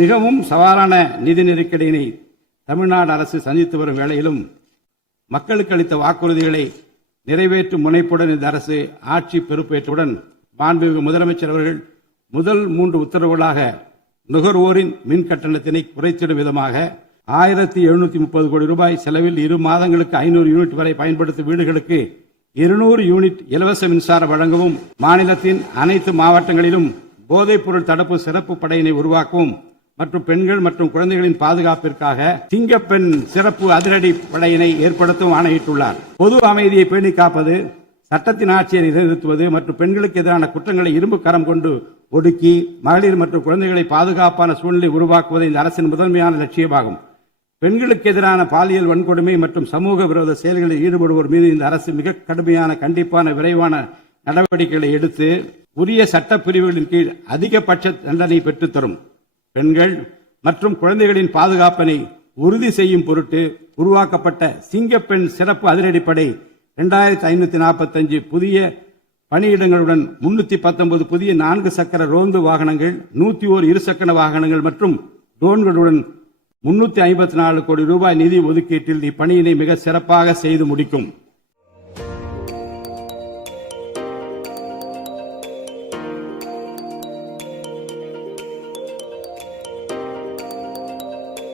மிகவும் சவாலான நிதி நெருக்கடியினை தமிழ்நாடு அரசு சந்தித்து வரும் வேளையிலும் மக்களுக்கு அளித்த வாக்குறுதிகளை நிறைவேற்றும் முனைப்புடன் இந்த அரசு ஆட்சி பொறுப்பேற்றவுடன் மாண்புமிகு முதலமைச்சர் அவர்கள் முதல் 3 உத்தரவுகளாக நுகர்வோரின் மின் கட்டணத்தினை குறைத்திடும் விதமாக 1730 கோடி ரூபாய் செலவில் 2 மாதங்களுக்கு 500 யூனிட் வரை பயன்படுத்தும் வீடுகளுக்கு 200 யூனிட் இலவச மின்சாரம் வழங்கவும், மாநிலத்தின் அனைத்து மாவட்டங்களிலும் போதைப் பொருள் தடுப்பு சிறப்பு படையினை உருவாக்கவும் மற்றும் பெண்கள் மற்றும் குழந்தைகளின் பாதுகாப்பிற்காக சிங்கப்பெண் சிறப்பு அதிரடி படையினை ஏற்படுத்தவும் ஆணையிட்டுள்ளார். பொது அமைதியை பேணி காப்பது, சட்டத்தின் ஆட்சியை நிலைநிறுத்துவது மற்றும் பெண்களுக்கு எதிரான குற்றங்களை இரும்பு கரம் கொண்டு ஒடுக்கி மகளிர் மற்றும் குழந்தைகளை பாதுகாப்பான சூழ்நிலை உருவாக்குவது இந்த அரசின் முதன்மையான லட்சியமாகும். பெண்களுக்கு எதிரான பாலியல் வன்கொடுமை மற்றும் சமூக விரோத செயல்களில் ஈடுபடுவோர் மீது இந்த அரசு மிக கடுமையான கண்டிப்பான விரைவான நடவடிக்கைகளை எடுத்து உரிய சட்ட பிரிவுகளின் கீழ் அதிகபட்ச தண்டனை பெற்றுத்தரும். பெண்கள் மற்றும் குழந்தைகளின் பாதுகாப்பினை உறுதி செய்யும் பொருட்டு உருவாக்கப்பட்ட சிங்கப்பெண் சிறப்பு அதிரடிப்படை 2545 புதிய பணியிடங்களுடன் 319 புதிய 4 சக்கர ரோந்து வாகனங்கள், 101 இருசக்கர வாகனங்கள் மற்றும் ட்ரோன்களுடன் 354 கோடி ரூபாய் நிதி ஒதுக்கீட்டில் இப்பணியினை மிக சிறப்பாக செய்து முடிக்கும்.